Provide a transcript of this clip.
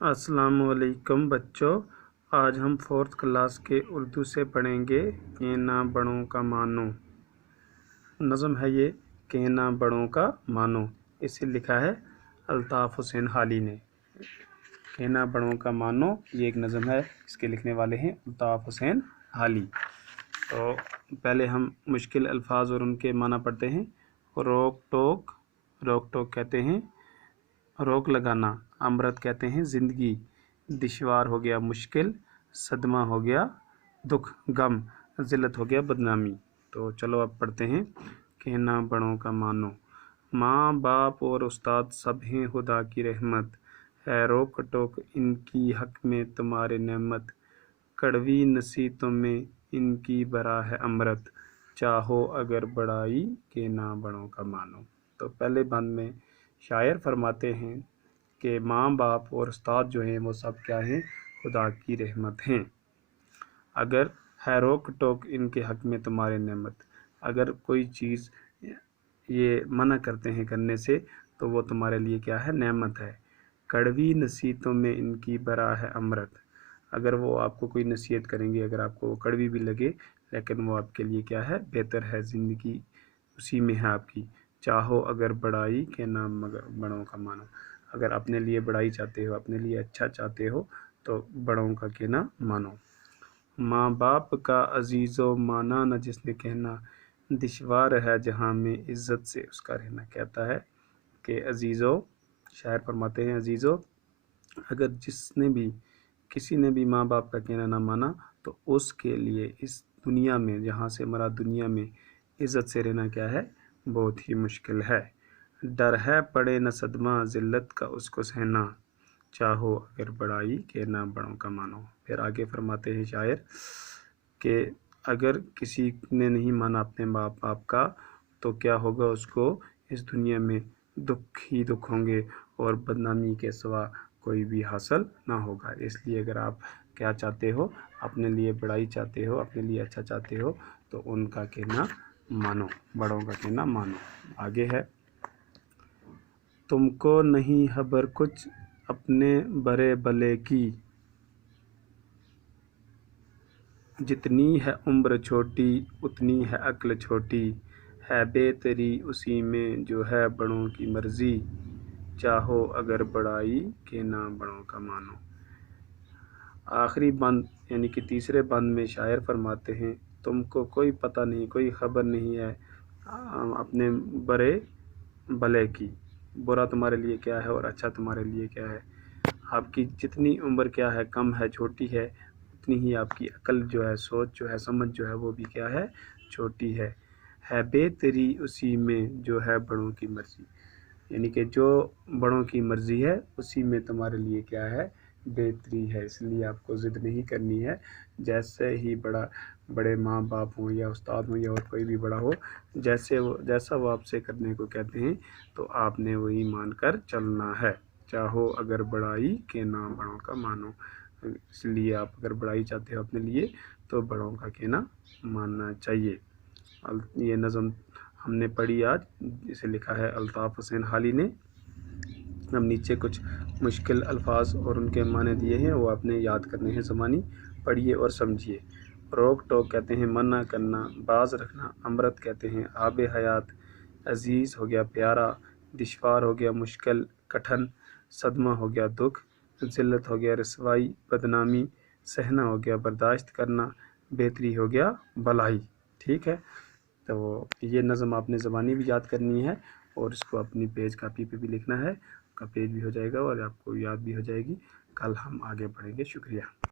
अस्सलामुअलैकुम बच्चों, आज हम 4th क्लास के उर्दू से पढ़ेंगे कहना बड़ों का मानो। नज़म है ये कहना बड़ों का मानो। इसे लिखा है अल्ताफ़ हुसैन हाली ने। कहना बड़ों का मानो ये एक नज़म है, इसके लिखने वाले हैं अल्ताफ़ हुसैन हाली। तो पहले हम मुश्किल अल्फाज और उनके माना पढ़ते हैं। रोक टोक कहते हैं रोक लगाना। अमृत कहते हैं ज़िंदगी। दुश्वार हो गया मुश्किल। सदमा हो गया दुख गम। ज़िल्लत हो गया बदनामी। तो चलो अब पढ़ते हैं। कहना बड़ों का मानो। माँ बाप और उस्ताद सब हैं खुदा की रहमत, है रोक टोक इनकी हक में तुम्हारे नेमत। कड़वी नसीहतों में इनकी बरा है अमृत, चाहो अगर बड़ाई कहना बड़ों का मानो। तो पहले बंद में शायर फरमाते हैं कि माँ बाप और उस्ताद जो हैं वो सब क्या हैं, खुदा की रहमत हैं। अगर है रोक टोक इनके हक में तुम्हारे नेमत, अगर कोई चीज़ ये मना करते हैं करने से तो वो तुम्हारे लिए क्या है, नेमत है। कड़वी नसीहतों में इनकी बरा है अमृत, अगर वो आपको कोई नसीहत करेंगे, अगर आपको वो कड़वी भी लगे लेकिन वो आपके लिए क्या है, बेहतर है, ज़िंदगी उसी में है आपकी। चाहो अगर बड़ाई के नाम मगर बड़ों का मानो, अगर अपने लिए बड़ाई चाहते हो, अपने लिए अच्छा चाहते हो तो बड़ों का कहना मानो। माँ बाप का अजीज़ो माना न जिसने कहना, दुश्वार है जहाँ में इज़्ज़त से उसका रहना। कहता है कि अजीज़ो, शायर फरमाते हैं अजीज़ो, अगर जिसने भी किसी ने भी माँ बाप का कहना ना माना तो उसके लिए इस दुनिया में, जहाँ से मरा दुनिया में, इज़्ज़त से रहना क्या है, बहुत ही मुश्किल है। डर है पड़े न सदमा ज़िल्लत का उसको सहना, चाहो अगर बड़ाई कहना बड़ों का मानो। फिर आगे फरमाते हैं शायर कि अगर किसी ने नहीं माना अपने माँ बाप का तो क्या होगा, उसको इस दुनिया में दुख ही दुख होंगे और बदनामी के सिवा कोई भी हासिल ना होगा। इसलिए अगर आप क्या चाहते हो, अपने लिए बड़ाई चाहते हो, अपने लिए अच्छा चाहते हो तो उनका कहना मानो, बड़ों का कहना मानो। आगे है, तुमको नहीं खबर कुछ अपने बड़े भले की, जितनी है उम्र छोटी उतनी है अक्ल छोटी, है बेहतरी उसी में जो है बड़ों की मर्ज़ी, चाहो अगर बड़ाई कहना बड़ों का मानो। आखिरी बंद यानी कि तीसरे बंद में शायर फरमाते हैं, तुमको कोई पता नहीं, कोई ख़बर नहीं है अपने बड़े भले की, बुरा तुम्हारे लिए क्या है और अच्छा तुम्हारे लिए क्या है। आपकी जितनी उम्र क्या है, कम है, छोटी है, उतनी ही आपकी अकल जो है, सोच जो है, समझ जो है वो भी क्या है, छोटी है बेहतरी उसी में जो है बड़ों की मर्ज़ी, यानी कि जो बड़ों की मर्ज़ी है उसी में तुम्हारे लिए क्या है, बेहतरी है। इसलिए आपको ज़िद नहीं करनी है। जैसे ही बड़े माँ बाप हों या उस्ताद हों या और कोई भी बड़ा हो, जैसा वो आपसे करने को कहते हैं तो आपने वही मान कर चलना है। चाहो अगर बड़ाई के नाम बड़ों का मानो, इसलिए आप अगर बड़ाई चाहते हो अपने लिए तो बड़ों का कहना मानना चाहिए। ये नज़म हमने पढ़ी आज, इसे लिखा है अल्ताफ़ हुसैन हाली ने। हम नीचे कुछ मुश्किल अल्फाज और उनके माने दिए हैं, वो आपने याद करने हैं ज़बानी, पढ़िए और समझिए। रोक टोक कहते हैं मना करना, बाज रखना। अमृत कहते हैं आब हयात। अज़ीज़ हो गया प्यारा। दुश्वार हो गया मुश्किल कठिन। सदमा हो गया दुख। ज़िल्लत हो गया रसवाई बदनामी। सहना हो गया बर्दाश्त करना। बेहतरी हो गया भलाई। ठीक है, तो ये नज़म आपने ज़बानी भी याद करनी है और इसको अपनी पेज कापी पे भी लिखना है, का पेज भी हो जाएगा और आपको याद भी हो जाएगी। कल हम आगे बढ़ेंगे। शुक्रिया।